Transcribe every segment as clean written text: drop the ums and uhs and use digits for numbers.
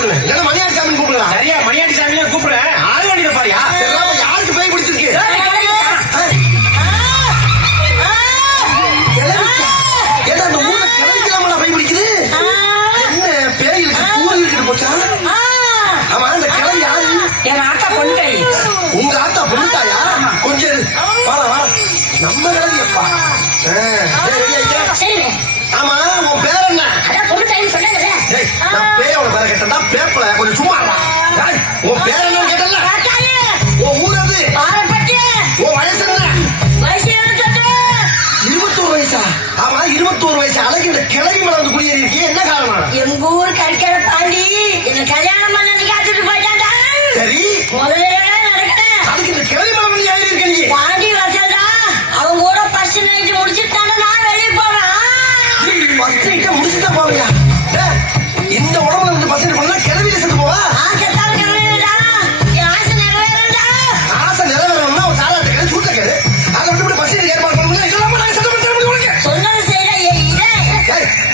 கூப்பிடுவேன். இல்ல மணியாடி சாமி கூப்பிடலாம். சரியா மணியாடி சாமியே கூப்பிடுறேன். ஆள் வண்டியில பாரியா? யாருக்கு பேய் பிடிச்சிருக்கு? ஏன்னா அந்த ஊர்ல கிளம்பிக்கலாமா பேய் பிடிக்குது? என்ன பேய் இருக்கு கூறு இருக்கு போச்சா? ஆமா அந்த கிளம்பி யாரு? என் ஆத்தா பொண்ணுட்டாய். உங்க ஆத்தா பொண்ணுட்டாயா? கொஞ்சம் வாடா வா. நம்ம கிளம்பியப்பா. ஆமா உன் பேர் என்ன? நான் பேயோட பேரை கேட்டா பேப்பல கொஞ்சம் சும்மா உன் பேர் என்ன கேட்டல? உன் ஊர் அது? உன் வயசு என்ன? 21 வயசா? ஆமா 21 வயசு அழகு இந்த கிளவி மேல வந்து குடியேறி இருக்கே என்ன காரணம்? எங்க ஊர் கறிக்கடை பாண்டி என்ன கல்யாணம் பண்ணி காத்துட்டு போயிட்டாண்டா. சரி முதல்ல நடக்கிறேன் அதுக்கு இந்த கிளவி மேல வந்து ஏறி இருக்க நீ பாண்டி வச்சல்டா. அவங்க கூட ஃபர்ஸ்ட் நைட் முடிச்சுட்டாங்க. நான் வெளியே போறேன். ஃபர்ஸ்ட் நைட் முடிச்சுட்டா போவியா? இந்த உடம்புல இருந்து ஃபர்ஸ்ட் நைட் பண்ணா கிளவியில செத்து போவா? ஆசை நிறைவேறா. ஆசை நிறைவேறணும்னா ஒரு சாராட்ட கேடு சூட்ட கேடு அதை விட்டு ஃபர்ஸ்ட் நைட் ஏற்பாடு பண்ணணும். இதெல்லாம் நாங்க சத்தம் பண்ண முடியும். சொன்னது செய்யற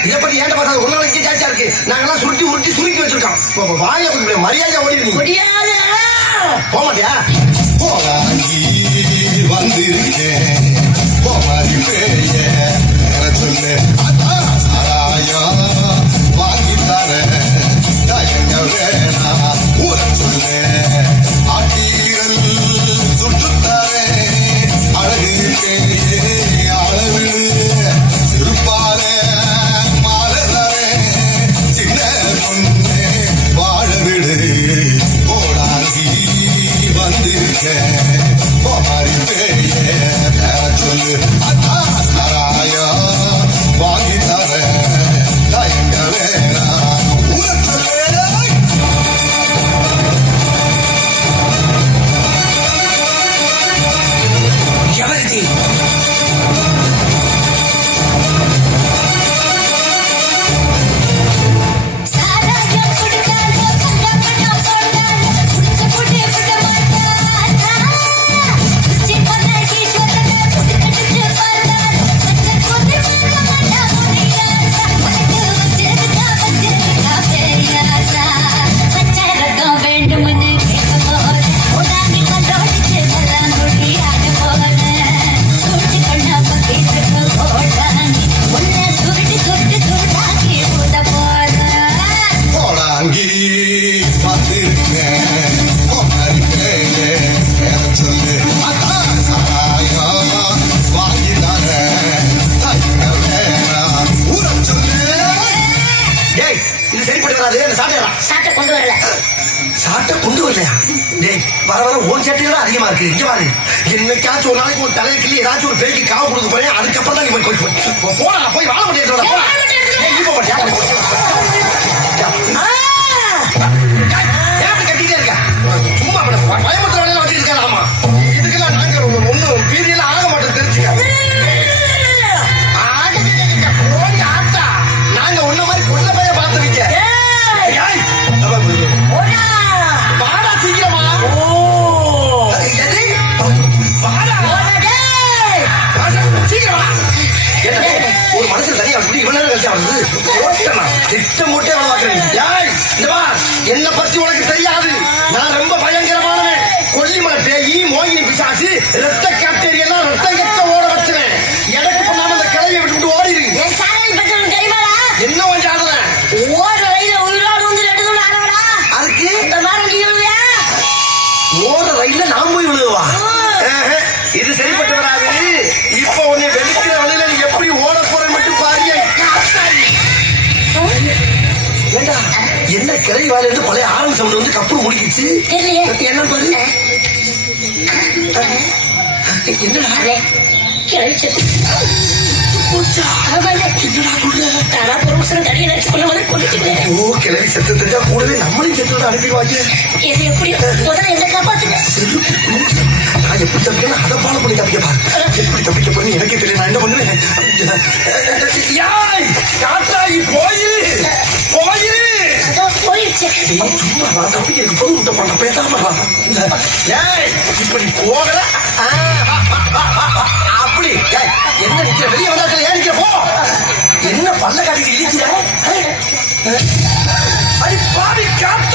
இதை பத்தி ஏன்ட்ட பார்த்தா ஒரு நாளைக்கு ஜாஸ்தியா இருக்கு. நாங்கெல்லாம் சுருட்டி சுருக்கி வச்சிருக்கோம். வாயில கொடுக்க மரியாதையா ஓடிடுவீங்க. முடியாது. போக மாட்டியா? போராங்கி வந்திருக்கேன் போமாரி பேய சொல்லு சாராயா வாங்கி தரேன் தயங்க வேணா ஊர சொல்லு ஆட்டீரல் சுட்டுத்தரேன் அழகு பேயே அளவிடு சிறுப்பால மாலை தரேன் சின்ன பொண்ணு வாழ விடு போடாங்கி வந்திருக்கேன் போமாரி பேய சொல்லு சாராயா வாங்கி தரேன் தயங்க வேணா ஊர சொல்லு எவருக்கு போடாங்கி வந்திருக்கேன் போமாரி பேய சொல்லு சாராயா வாங்கி தரேன் தயங்க வேணா ஊர சொல்லு. டேய் இது சரிப்பட்டு வராது. அந்த சாட்டையா சாட்டை கொண்டு வரல. சாட்டை கொண்டு வரலையா? டேய் வர வர ஓன் சாட்டையோட அதிகமா இருக்கு. இங்க பாரு என்னைக்காச்சும் ஒரு நாளைக்கு ஒரு தலையை கிள்ளி ஏதாச்சும் ஒரு பேய்க்கு காவு கொடுக்க போறேன். அதுக்கப்புறம் தான் நீ போய் போடா போய் வாழ மாட்டேன் மாட்டியா கட்டிட்டே இருக்க சும்மா பயமுறுத்த வேலையில வச்சுட்டு இருக்காரு. ஆமா இதுக்கெல்லாம் நாங்க ஒன்னும் பீதியெல்லாம் ஆக மாட்டோம் தெரிஞ்சுக்க. ஆட்டா நாங்க ஒன்ன மாதிரி கொள்ள பைய பார்த்துருக்க. பாடா சீக்கிரமா. சீக்கிரமா ஒரு மனுஷன் தனியா இவ்வளவு நேரம் கழிச்சு வருது. திட்டம் போட்டே என்ன பத்தி உனக்கு தெரியாது. நான் ரொம்ப பயங்கரமானவன். கொல்லிமலை பேயி மோகினி பிசாசு ரத்த காட்டேரி எல்லாம் ரத்தம் கட்ட ஓட வச்சுவேன். எனக்கு பண்ணாம அந்த கிளையை விட்டு ஓடிடு. என்ன கொஞ்சம் ஆடுறேன் அதுக்கு ஓடுற ரயில்ல நான் போய் விழுவா? இது சரிப்பட்டு வராது. இப்ப உன்னை வெடிக்கிற வழியில நீ எப்படி ஓட போற மட்டும் பாருங்க. ஏண்டா என்ன கிளை வாயில இருந்து பழைய ஆரம்பி சவுண்ட் வந்து கப்பு முடிக்கிச்சு. என்ன பாரு என்னடா கிளவி செத்து தெரிஞ்சா கூடவே நம்மளையும் செத்து அனுப்பிடுவாங்க. நான் எப்படி தப்பிக்கணும் அதை ஃபாலோ பண்ணி தப்பிக்க பாரு. எப்படி தப்பிக்க போறேன்னு எனக்கே தெரியும். நான் என்ன பண்ணுவேன்? சும்மா நான் தப்பிக்க பொது விட்ட பண்ண பேசாம இப்படி போகல. அப்படி என்ன நிக்கிற வெளியே வந்தாக்கள் ஏன் நிக்கிற போ. என்ன பல்ல காட்டிட்டு இழிச்சியா? அடி பாவி காட்டு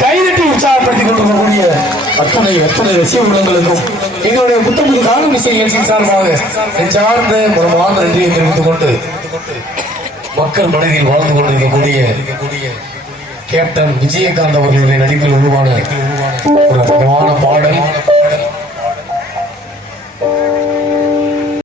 கைதட்டி உற்சாகப்படுத்திக் கொண்டிருக்கக்கூடிய அத்தனை ரசிக உள்ளங்களுக்கும் எங்களுடைய புத்தமுது காணும் இசை நிகழ்ச்சியின் சார்பாக நெஞ்சார்ந்த மனமார்ந்த நன்றியை தெரிவித்துக் கொண்டு மக்கள் மனதில் வாழ்ந்து கொண்டிருக்கக்கூடிய கேப்டன் விஜயகாந்த் அவர்களுடைய நடிப்பில் உருவான ஒரு அற்புதமான பாடல்